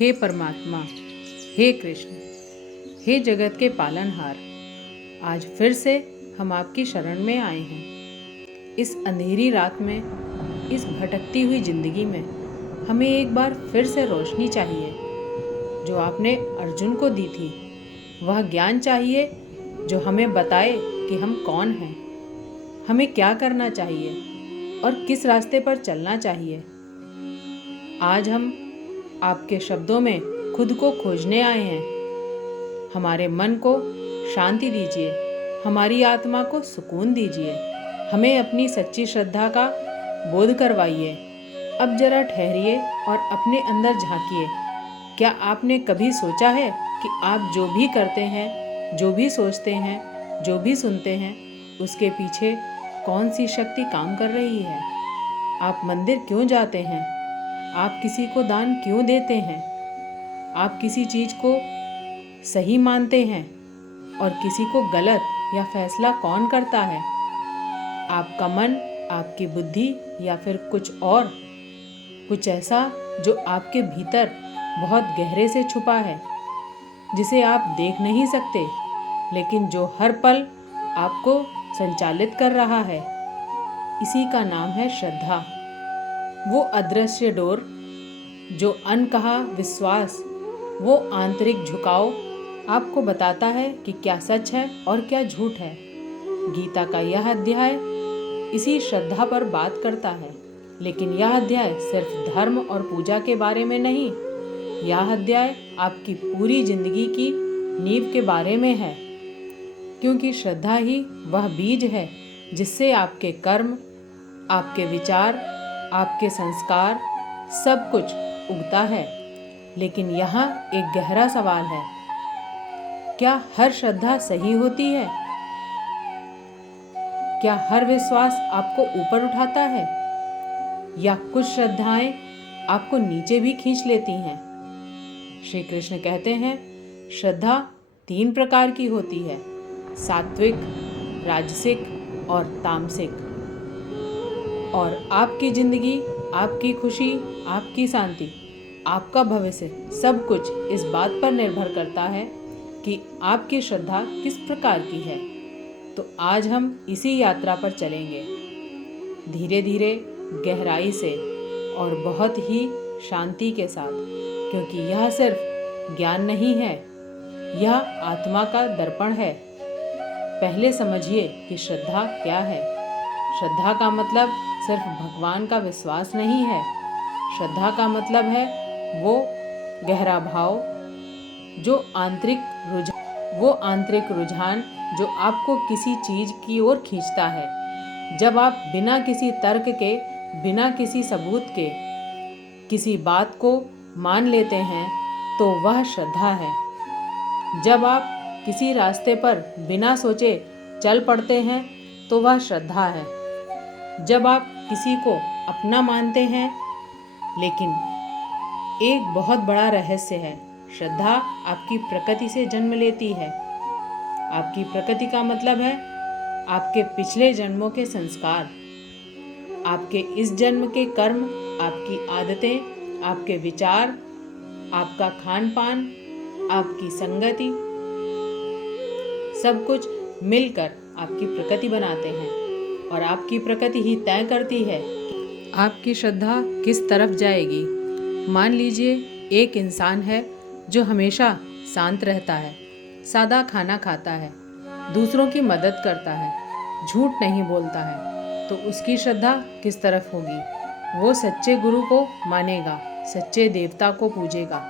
हे परमात्मा, हे कृष्ण, हे जगत के पालनहार, आज फिर से हम आपकी शरण में आए हैं। इस अंधेरी रात में, इस भटकती हुई जिंदगी में हमें एक बार फिर से रोशनी चाहिए जो आपने अर्जुन को दी थी। वह ज्ञान चाहिए जो हमें बताए कि हम कौन हैं, हमें क्या करना चाहिए और किस रास्ते पर चलना चाहिए। आज हम आपके शब्दों में खुद को खोजने आए हैं। हमारे मन को शांति दीजिए, हमारी आत्मा को सुकून दीजिए, हमें अपनी सच्ची श्रद्धा का बोध करवाइए। अब जरा ठहरिए और अपने अंदर झांकिए। क्या आपने कभी सोचा है कि आप जो भी करते हैं, जो भी सोचते हैं, जो भी सुनते हैं, उसके पीछे कौन सी शक्ति काम कर रही है? आप मंदिर क्यों जाते हैं? आप किसी को दान क्यों देते हैं? आप किसी चीज़ को सही मानते हैं और किसी को गलत या फैसला कौन करता है? आपका मन, आपकी बुद्धि या फिर कुछ और, कुछ ऐसा जो आपके भीतर बहुत गहरे से छुपा है, जिसे आप देख नहीं सकते, लेकिन जो हर पल आपको संचालित कर रहा है। इसी का नाम है श्रद्धा। वो अदृश्य डोर, जो अनकहा विश्वास, वो आंतरिक झुकाव आपको बताता है कि क्या सच है और क्या झूठ है। गीता का यह अध्याय इसी श्रद्धा पर बात करता है, लेकिन यह अध्याय सिर्फ धर्म और पूजा के बारे में नहीं, यह अध्याय आपकी पूरी जिंदगी की नींव के बारे में है। क्योंकि श्रद्धा ही वह बीज है जिससे आपके कर्म, आपके विचार, आपके संस्कार, सब कुछ उगता है। लेकिन यहाँ एक गहरा सवाल है, क्या हर श्रद्धा सही होती है? क्या हर विश्वास आपको ऊपर उठाता है, या कुछ श्रद्धाएं आपको नीचे भी खींच लेती हैं? श्री कृष्ण कहते हैं, श्रद्धा 3 प्रकार की होती है, सात्विक, राजसिक और तामसिक। और आपकी जिंदगी, आपकी खुशी, आपकी शांति, आपका भविष्य, सब कुछ इस बात पर निर्भर करता है कि आपकी श्रद्धा किस प्रकार की है। तो आज हम इसी यात्रा पर चलेंगे, धीरे धीरे, गहराई से और बहुत ही शांति के साथ, क्योंकि यह सिर्फ ज्ञान नहीं है, यह आत्मा का दर्पण है। पहले समझिए कि श्रद्धा क्या है। श्रद्धा का मतलब सिर्फ भगवान का विश्वास नहीं है। श्रद्धा का मतलब है वो गहरा भाव, वो आंतरिक रुझान जो आपको किसी चीज़ की ओर खींचता है। जब आप बिना किसी तर्क के, बिना किसी सबूत के किसी बात को मान लेते हैं, तो वह श्रद्धा है। जब आप किसी रास्ते पर बिना सोचे चल पड़ते हैं, तो वह श्रद्धा है। जब आप किसी को अपना मानते हैं, लेकिन एक बहुत बड़ा रहस्य है, श्रद्धा आपकी प्रकृति से जन्म लेती है। आपकी प्रकृति का मतलब है आपके पिछले जन्मों के संस्कार, आपके इस जन्म के कर्म, आपकी आदतें, आपके विचार, आपका खान पान, आपकी संगति, सब कुछ मिलकर आपकी प्रकृति बनाते हैं। और आपकी प्रकृति ही तय करती है कि आपकी श्रद्धा किस तरफ जाएगी। मान लीजिए एक इंसान है जो हमेशा शांत रहता है, सादा खाना खाता है, दूसरों की मदद करता है, झूठ नहीं बोलता है, तो उसकी श्रद्धा किस तरफ होगी? वो सच्चे गुरु को मानेगा, सच्चे देवता को पूजेगा,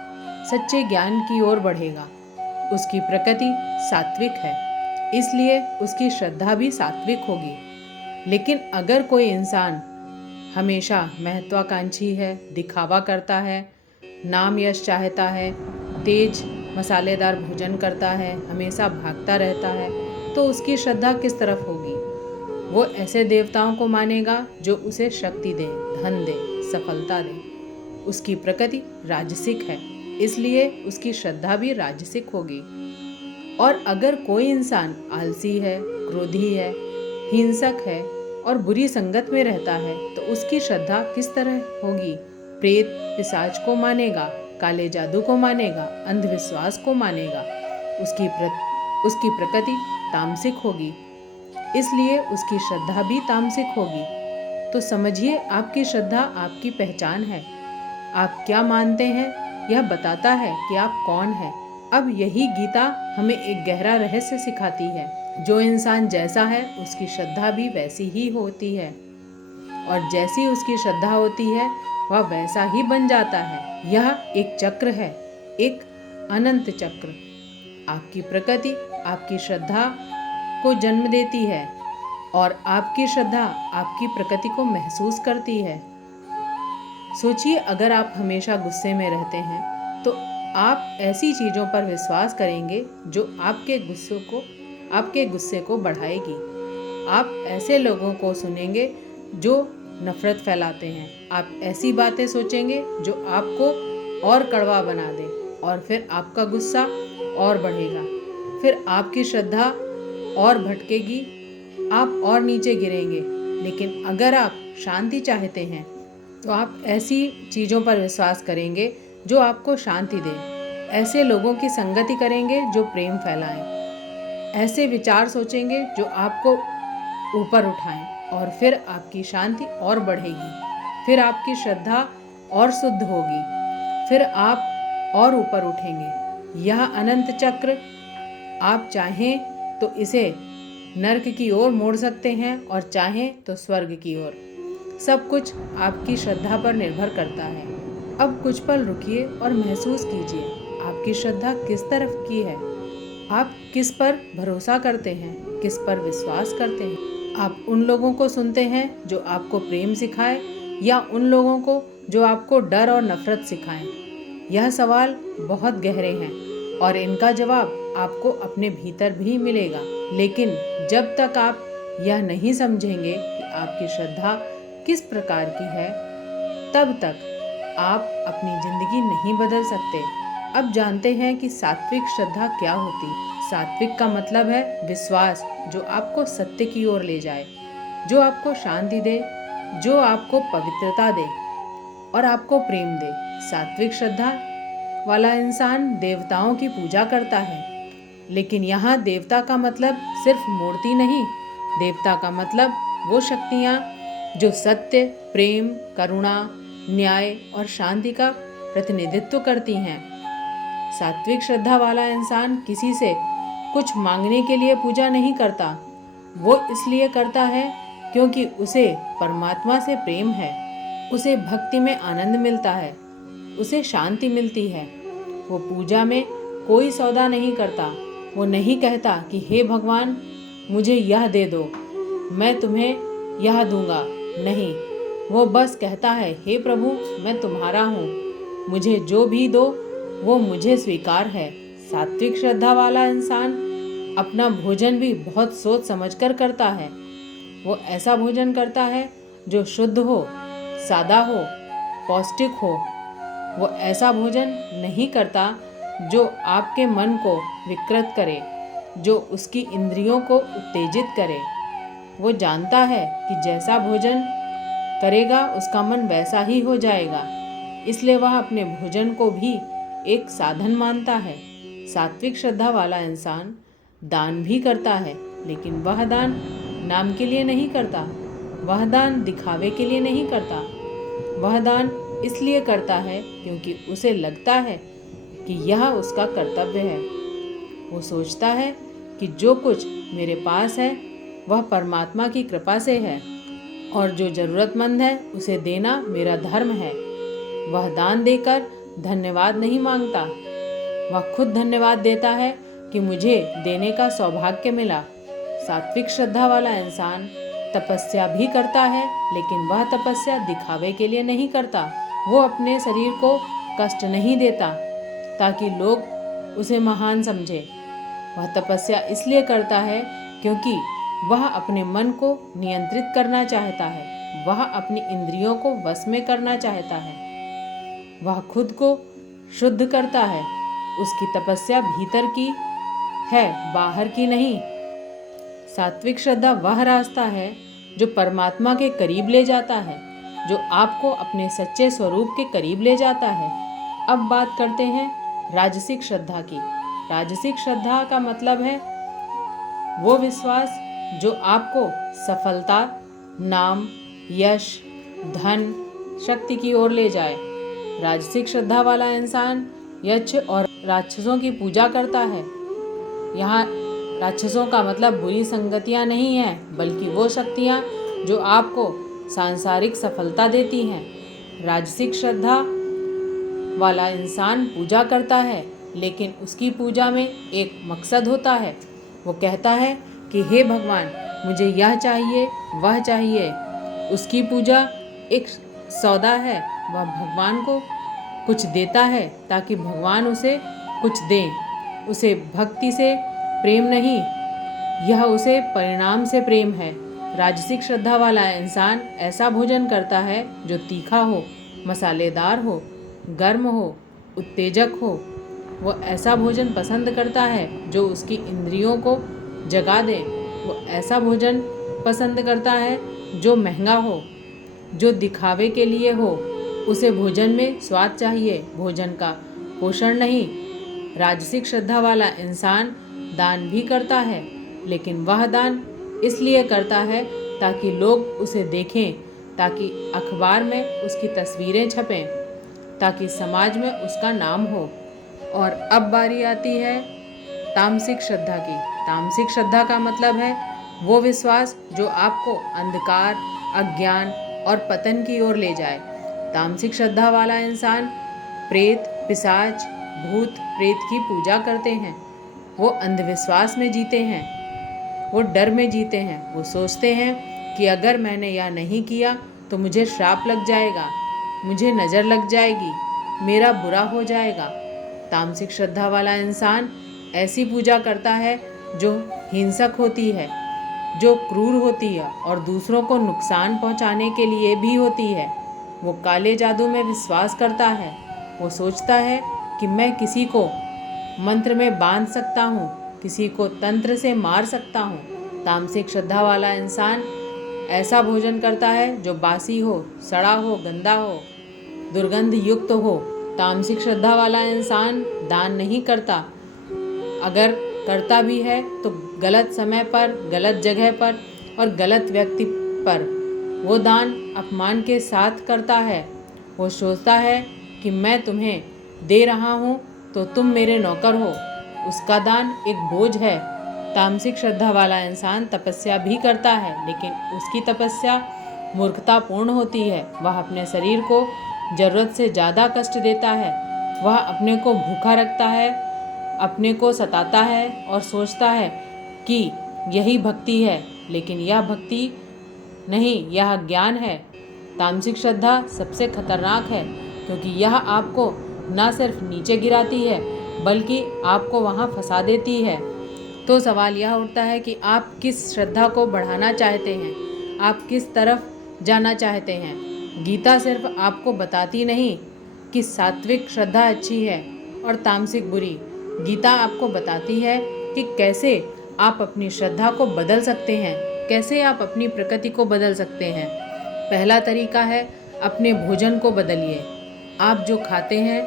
सच्चे ज्ञान की ओर बढ़ेगा। उसकी प्रकृति सात्विक है, इसलिए उसकी श्रद्धा भी सात्विक होगी। लेकिन अगर कोई इंसान हमेशा महत्वाकांक्षी है, दिखावा करता है, नाम यश चाहता है, तेज मसालेदार भोजन करता है, हमेशा भागता रहता है, तो उसकी श्रद्धा किस तरफ होगी? वो ऐसे देवताओं को मानेगा जो उसे शक्ति दे, धन दे, सफलता दे। उसकी प्रकृति राजसिक है, इसलिए उसकी श्रद्धा भी राजसिक होगी। और अगर कोई इंसान आलसी है, क्रोधी है, हिंसक है और बुरी संगत में रहता है, तो उसकी श्रद्धा किस तरह होगी? प्रेत पिशाच को मानेगा, काले जादू को मानेगा, अंधविश्वास को मानेगा, उसकी प्रकृति तामसिक होगी, इसलिए उसकी श्रद्धा भी तामसिक होगी। तो समझिए, आपकी श्रद्धा आपकी पहचान है। आप क्या मानते हैं यह बताता है कि आप कौन हैं। अब यही गीता हमें एक गहरा रहस्य सिखाती है। जो इंसान जैसा है उसकी श्रद्धा भी वैसी ही होती है, और जैसी उसकी श्रद्धा होती है वह वैसा ही बन जाता है। यह एक चक्र है, एक अनंत चक्र। आपकी प्रकृति आपकी श्रद्धा को जन्म देती है, और आपकी श्रद्धा आपकी प्रकृति को महसूस करती है। सोचिए, अगर आप हमेशा गुस्से में रहते हैं तो आप ऐसी चीज़ों पर विश्वास करेंगे जो आपके गुस्से को बढ़ाएगी। आप ऐसे लोगों को सुनेंगे जो नफरत फैलाते हैं। आप ऐसी बातें सोचेंगे जो आपको और कड़वा बना दे, और फिर आपका गुस्सा और बढ़ेगा। फिर आपकी श्रद्धा और भटकेगी, आप और नीचे गिरेंगे। लेकिन अगर आप शांति चाहते हैं तो आप ऐसी चीज़ों पर विश्वास करेंगे जो आपको शांति दें। ऐसे लोगों की संगति करेंगे जो प्रेम फैलाएं। ऐसे विचार सोचेंगे जो आपको ऊपर उठाएं, और फिर आपकी शांति और बढ़ेगी। फिर आपकी श्रद्धा और शुद्ध होगी, फिर आप और ऊपर उठेंगे। यह अनंत चक्र, आप चाहें तो इसे नर्क की ओर मोड़ सकते हैं, और चाहें तो स्वर्ग की ओर। सब कुछ आपकी श्रद्धा पर निर्भर करता है। अब कुछ पल रुकिए और महसूस कीजिए, आपकी श्रद्धा किस तरफ की है। आप किस पर भरोसा करते हैं, किस पर विश्वास करते हैं। आप उन लोगों को सुनते हैं जो आपको प्रेम सिखाए, या उन लोगों को जो आपको डर और नफरत सिखाएं। यह सवाल बहुत गहरे हैं, और इनका जवाब आपको अपने भीतर भी मिलेगा। लेकिन जब तक आप यह नहीं समझेंगे कि आपकी श्रद्धा किस प्रकार की है, तब तक आप अपनी जिंदगी नहीं बदल सकते। अब जानते हैं कि सात्विक श्रद्धा क्या होती है। सात्विक का मतलब है विश्वास जो आपको सत्य की ओर ले जाए, जो आपको शांति दे, जो आपको पवित्रता दे और आपको प्रेम दे। सात्विक श्रद्धा वाला इंसान देवताओं की पूजा करता है, लेकिन यहाँ देवता का मतलब सिर्फ मूर्ति नहीं। देवता का मतलब वो शक्तियाँ जो सत्य, प्रेम, करुणा, न्याय और शांति का प्रतिनिधित्व करती हैं। सात्विक श्रद्धा वाला इंसान किसी से कुछ मांगने के लिए पूजा नहीं करता। वो इसलिए करता है क्योंकि उसे परमात्मा से प्रेम है, उसे भक्ति में आनंद मिलता है, उसे शांति मिलती है। वो पूजा में कोई सौदा नहीं करता। वो नहीं कहता कि हे भगवान मुझे यह दे दो, मैं तुम्हें यह दूंगा। नहीं, वो बस कहता है हे प्रभु मैं तुम्हारा हूँ, मुझे जो भी दो वो मुझे स्वीकार है। सात्विक श्रद्धा वाला इंसान अपना भोजन भी बहुत सोच समझकर करता है। वो ऐसा भोजन करता है जो शुद्ध हो, सादा हो, पौष्टिक हो। वो ऐसा भोजन नहीं करता जो आपके मन को विकृत करे, जो उसकी इंद्रियों को उत्तेजित करे। वो जानता है कि जैसा भोजन करेगा उसका मन वैसा ही हो जाएगा, इसलिए वह अपने भोजन को भी एक साधन मानता है। सात्विक श्रद्धा वाला इंसान दान भी करता है, लेकिन वह दान नाम के लिए नहीं करता। वह दान दिखावे के लिए नहीं करता। वह दान इसलिए करता है क्योंकि उसे लगता है कि यह उसका कर्तव्य है। वो सोचता है कि जो कुछ मेरे पास है वह परमात्मा की कृपा से है, और जो ज़रूरतमंद है उसे देना मेरा धर्म है। वह दान देकर धन्यवाद नहीं मांगता, वह खुद धन्यवाद देता है कि मुझे देने का सौभाग्य मिला। सात्विक श्रद्धा वाला इंसान तपस्या भी करता है, लेकिन वह तपस्या दिखावे के लिए नहीं करता। वो अपने शरीर को कष्ट नहीं देता ताकि लोग उसे महान समझे। वह तपस्या इसलिए करता है क्योंकि वह अपने मन को नियंत्रित करना चाहता है। वह अपनी इंद्रियों को वश में करना चाहता है। वह खुद को शुद्ध करता है। उसकी तपस्या भीतर की है, बाहर की नहीं। सात्विक श्रद्धा वह रास्ता है जो परमात्मा के करीब ले जाता है, जो आपको अपने सच्चे स्वरूप के करीब ले जाता है। अब बात करते हैं राजसिक श्रद्धा की। राजसिक श्रद्धा का मतलब है वो विश्वास जो आपको सफलता, नाम, यश, धन, शक्ति की ओर ले जाए। राजसिक श्रद्धा वाला इंसान यक्ष और राक्षसों की पूजा करता है। यहाँ राक्षसों का मतलब बुरी संगतियाँ नहीं हैं, बल्कि वो शक्तियाँ जो आपको सांसारिक सफलता देती हैं। राजसिक श्रद्धा वाला इंसान पूजा करता है, लेकिन उसकी पूजा में एक मकसद होता है। वो कहता है कि हे भगवान, मुझे यह चाहिए, वह चाहिए। उसकी पूजा एक सौदा है। वह भगवान को कुछ देता है ताकि भगवान उसे कुछ दें। उसे भक्ति से प्रेम नहीं, यह उसे परिणाम से प्रेम है। राजसिक श्रद्धा वाला इंसान ऐसा भोजन करता है जो तीखा हो, मसालेदार हो, गर्म हो, उत्तेजक हो। वो ऐसा भोजन पसंद करता है जो उसकी इंद्रियों को जगा दे। वो ऐसा भोजन पसंद करता है जो महंगा हो, जो दिखावे के लिए हो। उसे भोजन में स्वाद चाहिए, भोजन का पोषण नहीं। राजसिक श्रद्धा वाला इंसान दान भी करता है, लेकिन वह दान इसलिए करता है ताकि लोग उसे देखें, ताकि अखबार में उसकी तस्वीरें छपें, ताकि समाज में उसका नाम हो। और अब बारी आती है तामसिक श्रद्धा की। तामसिक श्रद्धा का मतलब है वो विश्वास जो आपको अंधकार, अज्ञान और पतन की ओर ले जाए। तामसिक श्रद्धा वाला इंसान प्रेत, पिशाच, भूत, प्रेत की पूजा करते हैं। वो अंधविश्वास में जीते हैं, वो डर में जीते हैं। वो सोचते हैं कि अगर मैंने यह नहीं किया तो मुझे श्राप लग जाएगा, मुझे नज़र लग जाएगी, मेरा बुरा हो जाएगा। तामसिक श्रद्धा वाला इंसान ऐसी पूजा करता है जो हिंसक होती है, जो क्रूर होती है और दूसरों को नुकसान पहुंचाने के लिए भी होती है। वो काले जादू में विश्वास करता है। वो सोचता है कि मैं किसी को मंत्र में बांध सकता हूँ, किसी को तंत्र से मार सकता हूँ। तामसिक श्रद्धा वाला इंसान ऐसा भोजन करता है जो बासी हो, सड़ा हो, गंदा हो, दुर्गंध युक्त हो। तामसिक श्रद्धा वाला इंसान दान नहीं करता। अगर करता भी है तो गलत समय पर, गलत जगह पर और गलत व्यक्ति पर। वो दान अपमान के साथ करता है। वो सोचता है कि मैं तुम्हें दे रहा हूँ तो तुम मेरे नौकर हो। उसका दान एक बोझ है। तामसिक श्रद्धा वाला इंसान तपस्या भी करता है, लेकिन उसकी तपस्या मूर्खतापूर्ण होती है। वह अपने शरीर को ज़रूरत से ज़्यादा कष्ट देता है। वह अपने को भूखा रखता है, अपने को सताता है और सोचता है कि यही भक्ति है, लेकिन यह भक्ति नहीं, यह ज्ञान है। तामसिक श्रद्धा सबसे खतरनाक है, क्योंकि यह आपको न सिर्फ नीचे गिराती है बल्कि आपको वहाँ फंसा देती है। तो सवाल यह उठता है कि आप किस श्रद्धा को बढ़ाना चाहते हैं, आप किस तरफ जाना चाहते हैं। गीता सिर्फ आपको बताती नहीं कि सात्विक श्रद्धा अच्छी है और तामसिक बुरी। गीता आपको बताती है कि कैसे आप अपनी श्रद्धा को बदल सकते हैं, कैसे आप अपनी प्रकृति को बदल सकते हैं। पहला तरीका है अपने भोजन को बदलिए। आप जो खाते हैं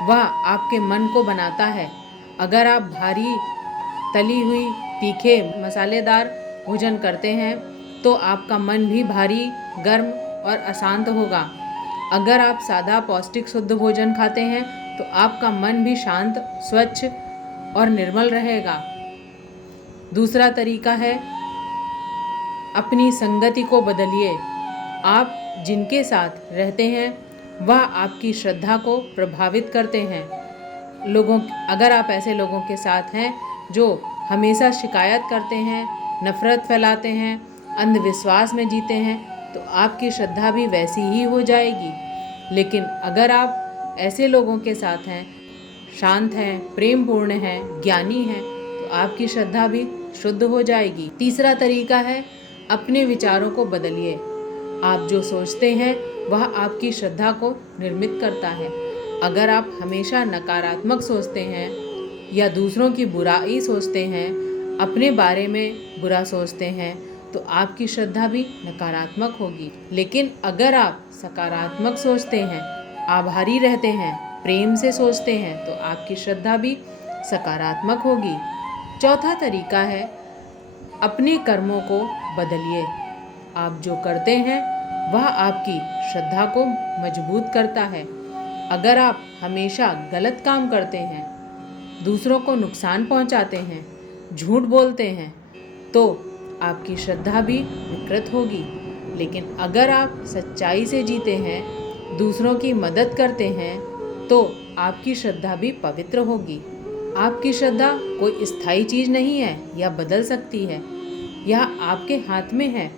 वह आपके मन को बनाता है। अगर आप भारी, तली हुई, तीखे, मसालेदार भोजन करते हैं तो आपका मन भी भारी, गर्म और अशांत होगा। अगर आप सादा, पौष्टिक, शुद्ध भोजन खाते हैं तो आपका मन भी शांत, स्वच्छ और निर्मल रहेगा। दूसरा तरीका है अपनी संगति को बदलिए। आप जिनके साथ रहते हैं वह आपकी श्रद्धा को प्रभावित करते हैं। अगर आप ऐसे लोगों के साथ हैं जो हमेशा शिकायत करते हैं, नफरत फैलाते हैं, अंधविश्वास में जीते हैं, तो आपकी श्रद्धा भी वैसी ही हो जाएगी। लेकिन अगर आप ऐसे लोगों के साथ हैं, शांत हैं, प्रेमपूर्ण हैं, ज्ञानी हैं, तो आपकी श्रद्धा भी शुद्ध हो जाएगी। तीसरा तरीका है अपने विचारों को बदलिए। आप जो सोचते हैं वह आपकी श्रद्धा को निर्मित करता है। अगर आप हमेशा नकारात्मक सोचते हैं या दूसरों की बुराई सोचते हैं, अपने बारे में बुरा सोचते हैं, तो आपकी श्रद्धा भी नकारात्मक होगी। लेकिन अगर आप सकारात्मक सोचते हैं, आभारी रहते हैं, प्रेम से सोचते हैं तो आपकी श्रद्धा भी सकारात्मक होगी। चौथा तरीका है, अपने कर्मों को बदलिए। आप जो करते हैं वह आपकी श्रद्धा को मजबूत करता है। अगर आप हमेशा गलत काम करते हैं, दूसरों को नुकसान पहुंचाते हैं, झूठ बोलते हैं, तो आपकी श्रद्धा भी विकृत होगी। लेकिन अगर आप सच्चाई से जीते हैं, दूसरों की मदद करते हैं, तो आपकी श्रद्धा भी पवित्र होगी। आपकी श्रद्धा कोई स्थायी चीज़ नहीं है, यह बदल सकती है, यह आपके हाथ में है।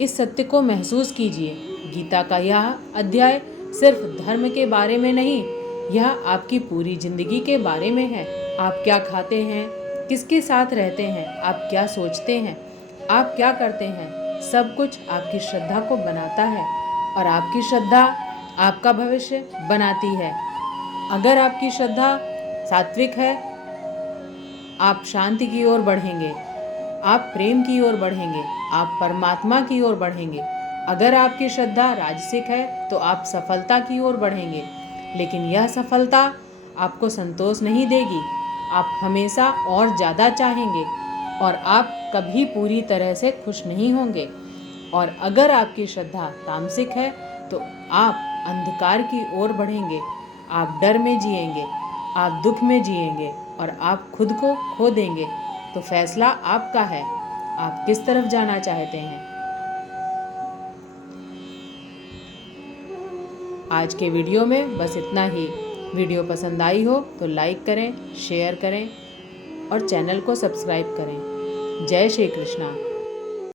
इस सत्य को महसूस कीजिए। गीता का यह अध्याय सिर्फ धर्म के बारे में नहीं, यह आपकी पूरी जिंदगी के बारे में है। आप क्या खाते हैं, किसके साथ रहते हैं, आप क्या सोचते हैं, आप क्या करते हैं, सब कुछ आपकी श्रद्धा को बनाता है और आपकी श्रद्धा आपका भविष्य बनाती है। अगर आपकी श्रद्धा सात्विक है, आप शांति की ओर बढ़ेंगे, आप प्रेम की ओर बढ़ेंगे, आप परमात्मा की ओर बढ़ेंगे। अगर आपकी श्रद्धा राजसिक है तो आप सफलता की ओर बढ़ेंगे, लेकिन यह सफलता आपको संतोष नहीं देगी। आप हमेशा और ज़्यादा चाहेंगे और आप कभी पूरी तरह से खुश नहीं होंगे। और अगर आपकी श्रद्धा तामसिक है तो आप अंधकार की ओर बढ़ेंगे, आप डर में जिएंगे, आप दुख में जिएंगे और आप खुद को खो देंगे। तो फैसला आपका है, आप किस तरफ जाना चाहते हैं। आज के वीडियो में बस इतना ही। वीडियो पसंद आई हो तो लाइक करें, शेयर करें और चैनल को सब्सक्राइब करें। जय श्री कृष्णा।